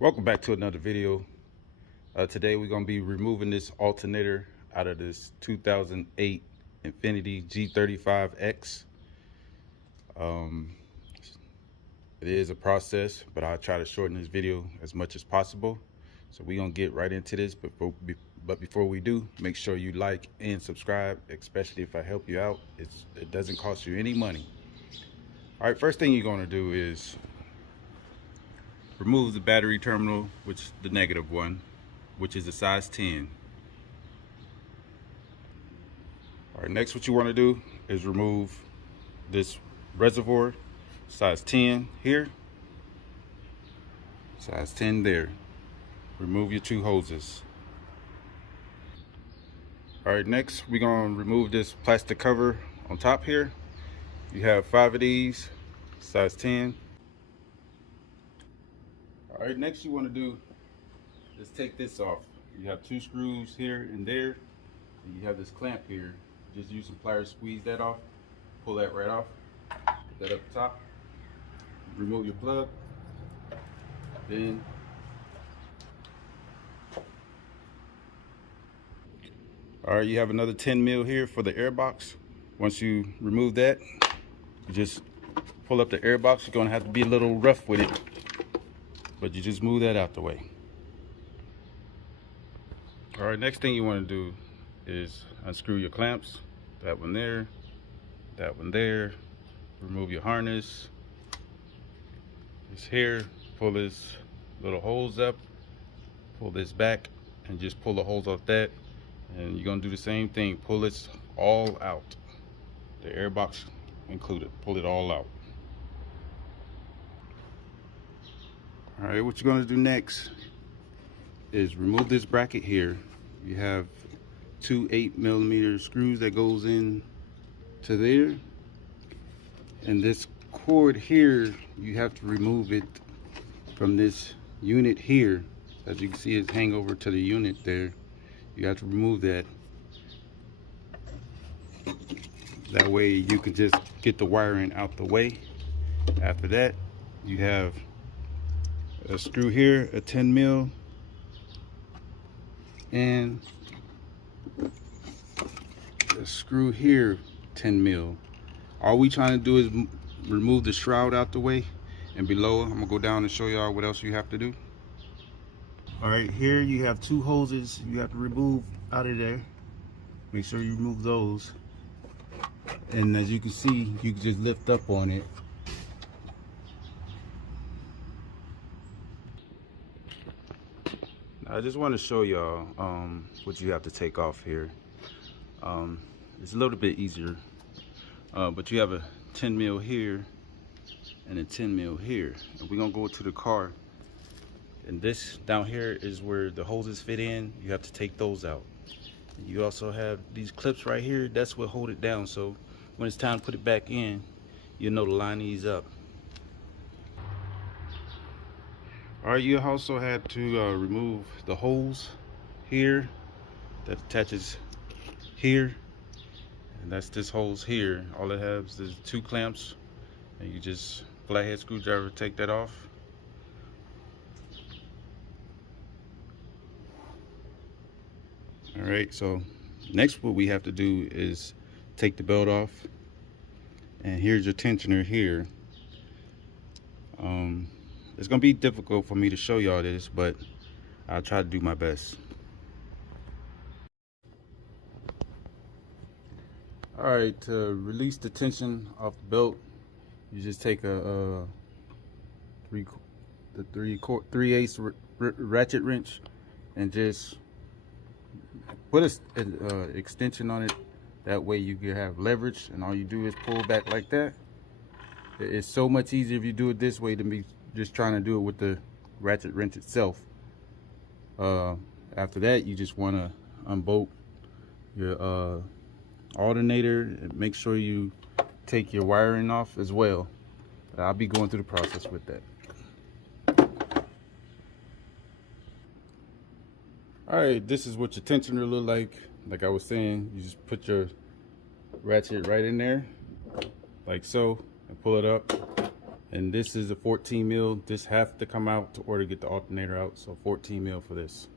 Welcome back to another video. Today we're going to be removing this alternator out of this 2008 Infiniti G35X. It is a process, but I'll try to shorten this video as much as possible. So we're going to get right into this, but before we do, make sure you like and subscribe, especially if I help you out. It doesn't cost you any money. All right, first thing you're going to do is remove the battery terminal, which is the negative one, which is a size 10. All right, next what you want to do is remove this reservoir, size 10 here, size 10 there. Remove your two hoses. All right, next we're going to remove this plastic cover on top here. You have 5 of these, size 10. All right, next you want to do is take this off. You have 2 screws here and there, and you have this clamp here. Just use some pliers, squeeze that off, pull that right off, put that up top, remove your plug, then all right, you have another 10 mil here for the air box. Once you remove that, you just pull up the air box. You're gonna have to be a little rough with it, but you just move that out the way. All right, next thing you want to do is unscrew your clamps. That one there, that one there. Remove your harness. This here, pull this little hose up, pull this back, and just pull the hose off that. And you're gonna do the same thing. Pull this all out, the air box included. Pull it all out. All right, what you're gonna do next is remove this bracket here. You have 2 8mm screws that goes in to there, and this cord here, you have to remove it from this unit here. As you can see, it's hang over to the unit there. You have to remove that. That way you can just get the wiring out the way. After that, you have a screw here, a 10 mil, and a screw here, 10 mil. All we trying to do is remove the shroud out the way, and below I'm gonna go down and show y'all what else you have to do. All right, here you have 2 hoses you have to remove out of there. Make sure you remove those, and as you can see, you can just lift up on it. I just want to show y'all what you have to take off here. It's a little bit easier, but you have a 10 mil here and a 10 mil here, and we're gonna go to the car, and this down here is where the hoses fit in. You have to take those out. And you also have these clips right here. That's what hold it down, so when it's time to put it back in, you know to line these up. All right, you also had to remove the hose here that attaches here, and that's this hose here. All it has is 2 clamps, and you just flathead screwdriver take that off. All right, so next what we have to do is take the belt off, and here's your tensioner here. It's gonna be difficult for me to show y'all this, but I'll try to do my best. All right, to release the tension off the belt, you just take a 3/8 ratchet wrench and just put an extension on it. That way you can have leverage, and all you do is pull back like that. It's so much easier if you do it this way than be just trying to do it with the ratchet wrench itself. After that, you just want to unbolt your alternator, and make sure you take your wiring off as well. I'll be going through the process with that. All right, this is what your tensioner look like. Like I was saying, you just put your ratchet right in there like so and pull it up, And this is a 14 mil. This has to come out to order to get the alternator out. So 14 mil for this.